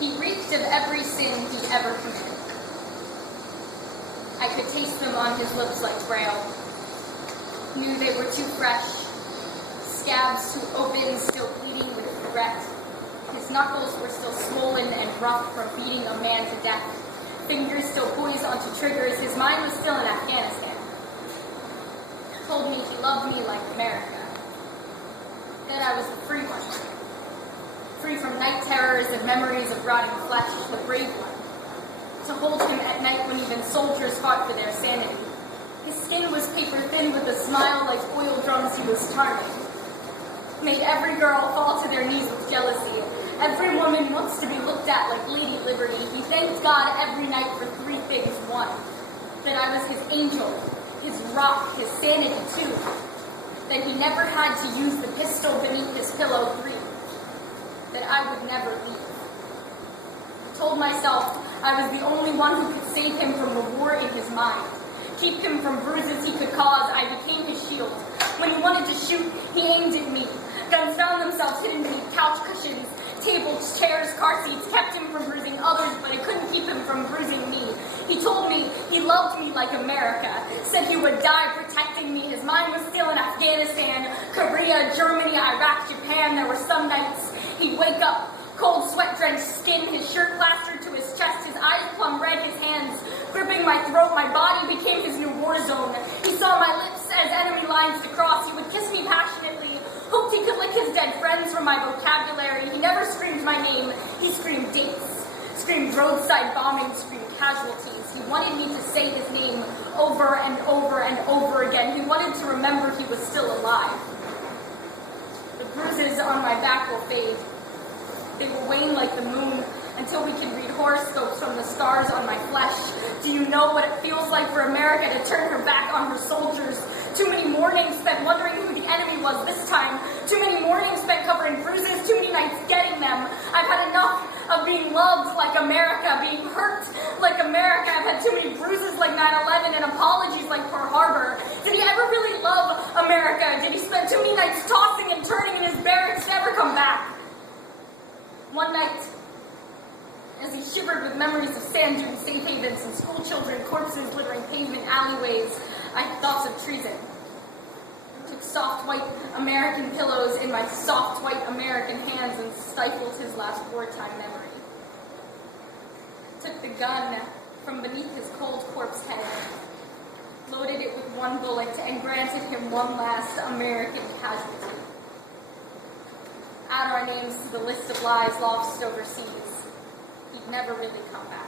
He reeked of every sin he ever committed. I could taste them on his lips like braille. Knew they were too fresh. Scabs too open, still bleeding with regret. His knuckles were still swollen and rough from beating a man to death. Fingers still poised onto triggers. His mind was still in Afghanistan. He told me he loved me like America. That I was the free one. Free from night terrors and memories of rotting flesh, the brave one. To hold him at night when even soldiers fought for their sanity. His skin was paper thin with a smile like oil drums. He was charming. Made every girl fall to their knees with jealousy. Every woman wants to be looked at like Lady Liberty. He thanked God every night for three things. One, that I was his angel, his rock, his sanity too. That he never had to use the pistol beneath his pillow. Three, that I would never leave. I told myself I was the only one who could save him from the war in his mind. Keep him from bruises he could cause. I became his shield. When he wanted to shoot, he aimed at me. Guns found themselves hidden beneath couch cushions, tables, chairs, car seats, kept him from bruising others, but it couldn't keep him from bruising me. He told me he loved me like America, said he would die protecting me. His mind was still in Afghanistan, Korea, Germany, Iraq, Japan. There were some nights he'd wake up, cold, sweat-drenched skin, his shirt plastered to his chest, his eyes plum red, his hands gripping my throat. My body became his new war zone. He saw my lips as enemy lines to cross. He would kiss me passionately, hoped he could lick his dead friends from my vocabulary. He never screamed my name. He screamed dates, screamed roadside bombings, screamed casualties. He wanted me to say his name over and over and over again. He wanted to remember he was still alive. The bruises on my back will fade. They will wane like the moon until we can read horoscopes from the scars on my flesh. Do you know what it feels like for America to turn her back on her soldiers? Too many mornings spent wondering who the enemy was this time. Too many mornings spent covering bruises. Too many nights getting them. I've had enough of being loved like America, being hurt like America. I've had too many bruises like 9/11 and apologies like Pearl Harbor. Did he ever really love America? Did he spend too many nights tossing and turning in his barracks, never come back? One night, as he shivered with memories of sand dune safe havens and school children, corpses littering pavement alleyways, I had thoughts of treason. I took soft white American pillows in my soft white American hands and stifled his last wartime memory. I took the gun from beneath his cold corpse head, loaded it with one bullet, and granted him one last American casualty. Add our names to the list of lives lost overseas. He'd never really come back.